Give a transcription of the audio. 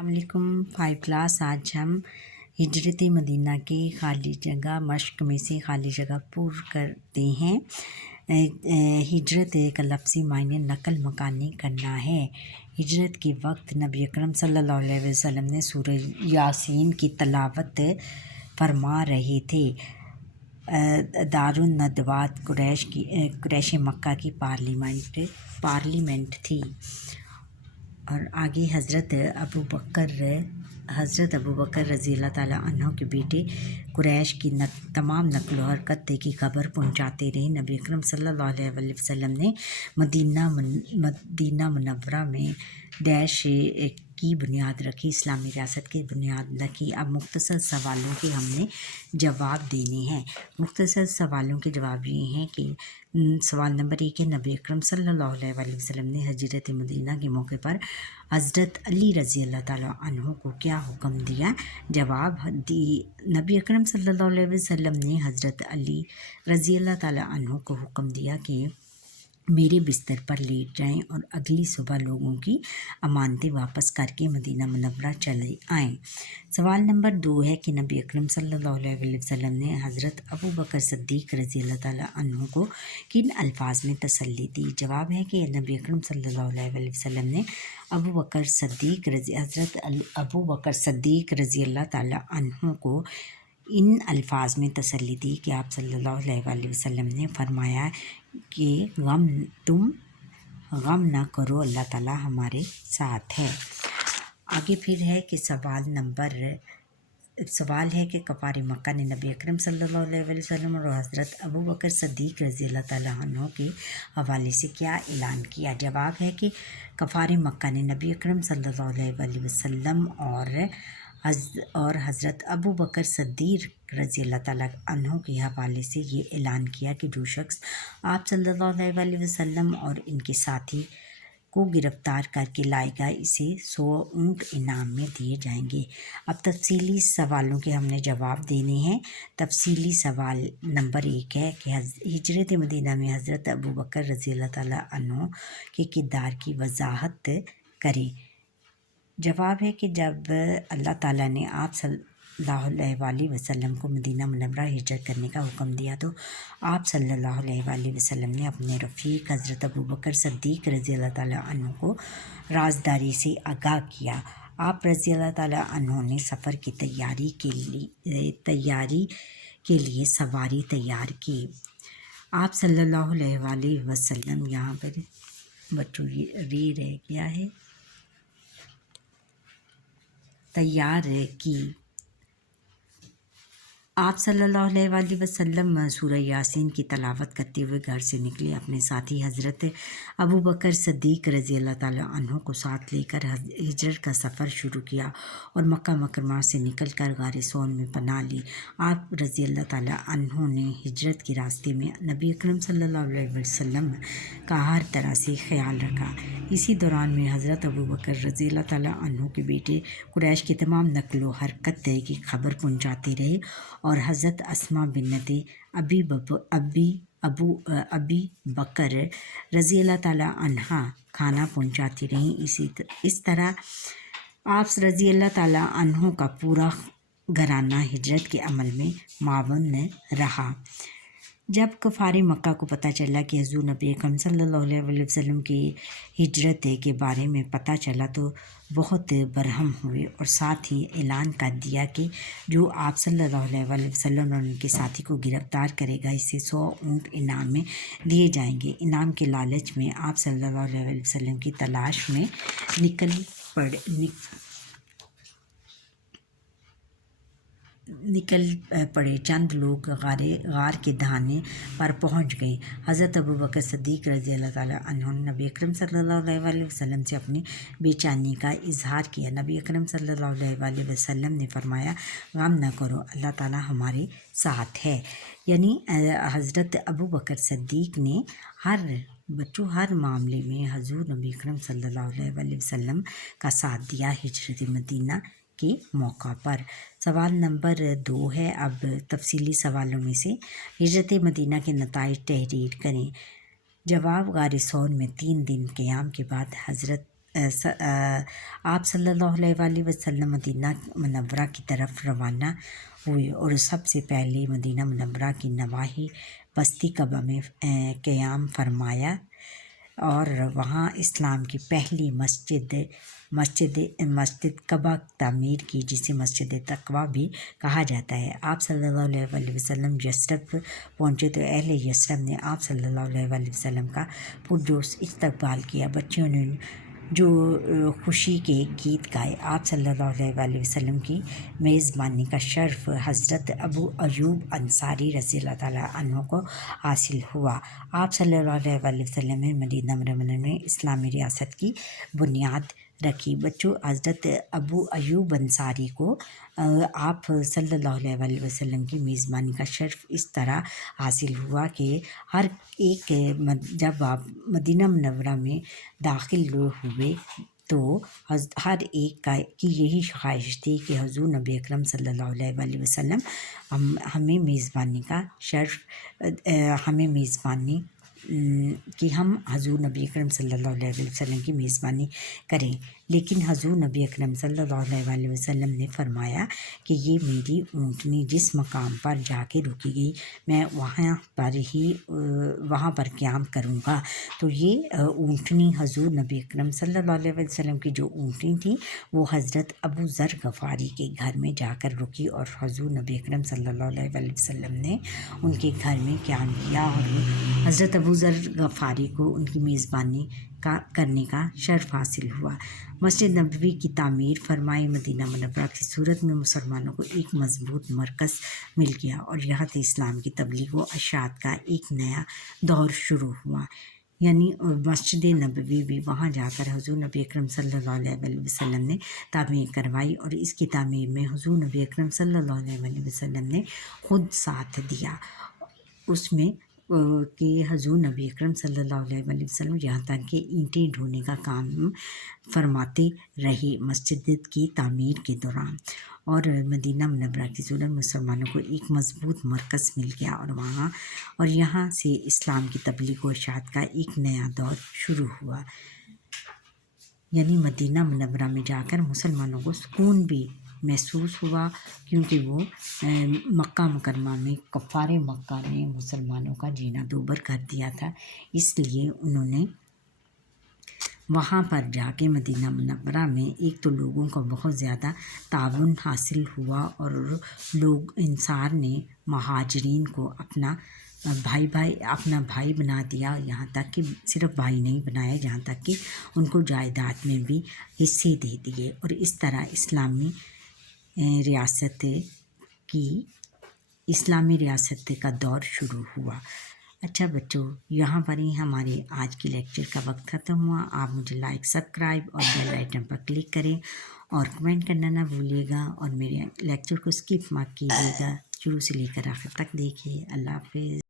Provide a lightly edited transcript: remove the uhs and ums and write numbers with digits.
अस्सलाम वालेकुम। 5 क्लास आज हम हिजरत मदीना की खाली जगह मश्क में से खाली जगह पूर करते हैं। हिजरत का लफ्ज़ी मायने नकल मकानी करना है। हिजरत के वक्त नबी अकरम सल्लल्लाहु अलैहि वसल्लम ने सूरह यासीन की तलावत फरमा रहे थे। दारुन नदवात कुरैश मक्का की पार्लियामेंट थी। और आगे हज़रत अबू बकर रज़ी अल्लाह ताला अन्हु के बेटे कुरैश की तमाम नक़्ल व हरकत की खबर पहुँचाते रहे। नबी अकरम सल्लल्लाहु अलैहि वसल्लम ने मदीना मुनव्वरा में डैश की बुनियाद रखी, इस्लामी रियासत की बुनियाद रखी। अब मुख्तसर सवालों के हमने जवाब देने हैं। मुख्तसर सवालों के जवाब ये हैं कि सवाल नंबर 1 है, नबी अकरम सल्लल्लाहु अलैहि वसल्लम ने हिजरत मदीना के मौके पर हज़रत अली रज़ी अल्लाह ताला अन्हु को क्या हुक्म दिया? जवाब नबी अकरम सल्लल्लाहु अलैहि वसल्लम ने हज़रत अली रज़ी अल्लाह ताला अन्हु को हुक्म दिया कि मेरे बिस्तर पर लेट जाएं और अगली सुबह लोगों की अमानतें वापस करके मदीना मुनव्वरा चले आएं। सवाल नंबर 2 है कि नबी अकरम सल्लल्लाहु अलैहि वसल्लम ने हज़रत अबू बकर सिद्दीक़ रज़ी अल्लाह ताला अन्हु को किन अल्फाज में तसल्ली दी? जवाब है कि नबी अकरम सल्लल्लाहु अलैहि वसल्लम ने हज़रत अबू बकर सिद्दीक़ रज़ी अल्लाह ताला अन्हु को इन अल्फाज में तसल्ली दी कि आप सल्लल्लाहु अलैहि वसल्लम ने फरमाया कि तुम गम ना करो, अल्लाह ताला हमारे साथ है। आगे फिर है कि सवाल है कि कफ़ार मक्का ने नबी अकरम सल्लल्लाहु अलैहि वसल्लम और हज़रत अबू बकर सिद्दीक़ रज़ी अल्लाह ताला अन्हु के हवाले से क्या ऐलान किया? जवाब है कि कफ़ार मक्का ने नबी अकरम सल्लल्लाहु अलैहि वसल्लम और हज़रत अबू बकर सिद्दीक़ रज़ी अल्लाह ताला अन्हु के हवाले से ये ऐलान किया कि जो शख्स आप सल्लल्लाहु अलैहि वसल्लम और इनके साथी को गिरफ़्तार करके लाएगा, इसे 100 ऊँट इनाम में दिए जाएंगे। अब तफसीली सवालों के हमने जवाब देने हैं। तफसीली सवाल नंबर 1 है कि हिजरत मदीना में हज़रत अबू बकर रज़ी अल्लाह ताला अन्हु के किरदार की वजाहत करें। जवाब है कि जब अल्लाह ताला ने आप सल्लल्लाहु अलैहि वसल्लम को मदीना मुनव्वरा हिजरत करने का हुक्म दिया तो आप सल्लल्लाहु अलैहि वसल्लम ने अपने रफ़ीक हज़रत अबू बकर सिद्दीक़ रज़ी अल्लाह ताला अन्हु को राज़दारी से आगाह किया। आप रज़ी अल्लाह ताला अन्हु ने सफ़र की तैयारी के लिए सवारी तैयार की। आप सल्लल्लाहु अलैहि वसल्लम यहाँ पर बच्चों री रह गया है तैयार की। आप सल्लल्लाहु अलैहि वसल्लम सूरह यासीन की तलावत करते हुए घर से निकले। अपने साथी हज़रत अबू बकर सिद्दीक़ रज़ी अल्लाह ताला अन्हु को साथ लेकर हिजरत का सफ़र शुरू किया और मक्का मुकर्रमा से निकलकर गार सौन में पनाह ली। आप रज़ी अल्लाह ताला अन्हु ने हिजरत के रास्ते में नबी अकरम सल्लल्लाहु अलैहि वसल्लम का हर तरह से ख्याल रखा। इसी दौरान में हज़रत अबू बकर रज़ी अल्लाह ताला अन्हु के बेटे कुरैश की तमाम नक़्ल व हरकत की खबर पहुँचाते रहे और हज़रत अस्मा बिन्नत अबी बकर रज़ी अल्लाह ताला अन्हा खाना पहुँचाती रहीं। इस तरह आप रज़ी अल्लाह ताला अन्हु का पूरा घराना हिजरत के अमल में मावन रहा। जब कफ़ार मक्का को पता चला कि हुज़ूर नबी अकरम सल्लल्लाहु अलैहि वसल्लम की हिजरत के बारे में पता चला तो बहुत बरहम हुए और साथ ही ऐलान कर दिया कि जो आप सल्लल्लाहु अलैहि वसल्लम और उनके साथी को गिरफ़्तार करेगा, इसे 100 ऊँट इनाम में दिए जाएंगे। इनाम के लालच में आप सल्लल्लाहु अलैहि वसल्लम की तलाश में निकल पड़े। चंद लोग गार के दहाने पर पहुंच गए। हज़रत अबू बकर सिद्दीक़ रज़ी अल्लाह ताला अन्हु ने नबी अकरम सल्लल्लाहु अलैहि वसल्लम से अपनी बेचैनी का इजहार किया। नबी अकरम सल्लल्लाहु अलैहि वसल्लम ने फरमाया, गम न करो, अल्लाह ताला हमारे साथ है। यानी हज़रत अबू बकर सिद्दीक़ ने हर मामले में हुज़ूर नबी अकरम सल्लल्लाहु अलैहि वसल्लम का साथ दिया हिजरत मदीना के मौका पर। सवाल नंबर 2 है। अब तफसीली सवालों में से हिजरत मदीना के नताइज तहरीर करें। जवाब गार सौन में 3 दिन क़याम के बाद हज़रत آپ صلی اللہ علیہ وآلہ وسلم مدینہ منورہ کی طرف روانہ ہوئے اور سب سے پہلے مدینہ منورہ کی نواحی بستی قبا میں قیام فرمایا اور وہاں اسلام کی پہلی مسجد قبا تعمیر کی، جسے مسجد تقویٰ بھی کہا جاتا ہے۔ آپ صلی اللہ علیہ وآلہ وسلم یثرب پہنچے تو اہل یثرب نے آپ صلی اللہ علیہ وآلہ وسلم کا پرجوش استقبال کیا۔ بچیوں نے جو خوشی کے گیت گائے۔ آپ صلی اللہ علیہ وآلہ وسلم کی میزبانی کا شرف حضرت ابو ایوب انصاری رضی اللہ تعالیٰ عنہ کو حاصل ہوا۔ آپ صلی اللہ علیہ وآلہ وسلم نے مدینہ منورہ میں اسلامی ریاست کی بنیاد رکھی۔ بچوں، حضرت ابو ایوب انصاری کو آپ صلی اللہ علیہ وآلہ وسلم کی میزبانی کا شرف اس طرح حاصل ہوا کہ ہر ایک جب آپ مدینہ منورہ میں داخل ہوئے تو ہر ایک کی یہی خواہش تھی کہ حضور نبی اکرم صلی اللہ علیہ وآلہ وسلم ہمیں میزبانی کا شرف ہمیں میزبانی کہ ہم حضور نبی اکرم صلی اللہ علیہ وسلم کی میزبانی کریں، لیکن حضور نبی اکرم صلی اللہ علیہ وآلہ وسلم نے فرمایا کہ یہ میری اونٹنی جس مقام پر جا کے رکی گئی میں وہاں پر قیام کروں گا۔ تو یہ اونٹنی حضور نبی اکرم صلی اللہ علیہ وسلم کی جو اونٹنی تھی وہ حضرت ابو ذر غفاری کے گھر میں جا کر رکی اور حضور نبی اکرم صلی اللہ علیہ وآلہ وسلم نے ان کے گھر میں قیام کیا اور حضرت ابو ذر غفاری کو ان کی میزبانی کرنے کا شرف حاصل ہوا۔ مسجد نبوی کی تعمیر فرمائی۔ مدینہ منورہ کی صورت میں مسلمانوں کو ایک مضبوط مرکز مل گیا اور یہاں سے اسلام کی تبلیغ و اشاعت کا ایک نیا دور شروع ہوا۔ یعنی مسجد نبوی بھی وہاں جا کر حضور نبی اکرم صلی اللہ علیہ وآلہ وسلم نے تعمیر کروائی اور اس کی تعمیر میں حضور نبی اکرم صلی اللہ علیہ وآلہ وسلم نے خود ساتھ دیا۔ اس میں کہ حضور نبی اکرم صلی اللہ علیہ وآلہ وسلم یہاں تک کہ اینٹیں ڈھونے کا کام فرماتے رہے مسجد کی تعمیر کے دوران، اور مدینہ منورہ کی صورت مسلمانوں کو ایک مضبوط مرکز مل گیا اور یہاں سے اسلام کی تبلیغ و اشاعت کا ایک نیا دور شروع ہوا۔ یعنی مدینہ منورہ میں جا کر مسلمانوں کو سکون بھی محسوس ہوا، کیونکہ وہ مکہ مکرمہ میں کفار مکہ نے مسلمانوں کا جینا دوبر کر دیا تھا، اس لیے انہوں نے وہاں پر جا کے مدینہ منورہ میں ایک تو لوگوں کا بہت زیادہ تعاون حاصل ہوا اور انصار نے مہاجرین کو اپنا بھائی بنا دیا، یہاں تک کہ صرف بھائی نہیں بنایا، جہاں تک کہ ان کو جائیداد میں بھی حصے دے دیے اور اس طرح اسلامی ریاست کا دور شروع ہوا۔ اچھا بچوں، یہاں پر ہی ہمارے آج کی لیکچر کا وقت ختم ہوا۔ آپ مجھے لائک، سبسکرائب اور بیل آئیکن پر کلک کریں اور کمنٹ کرنا نہ بھولیے گا اور میرے لیکچر کو اسکپ مت کیجیے گا، شروع سے لے کر آخر تک دیکھیے۔ اللہ حافظ۔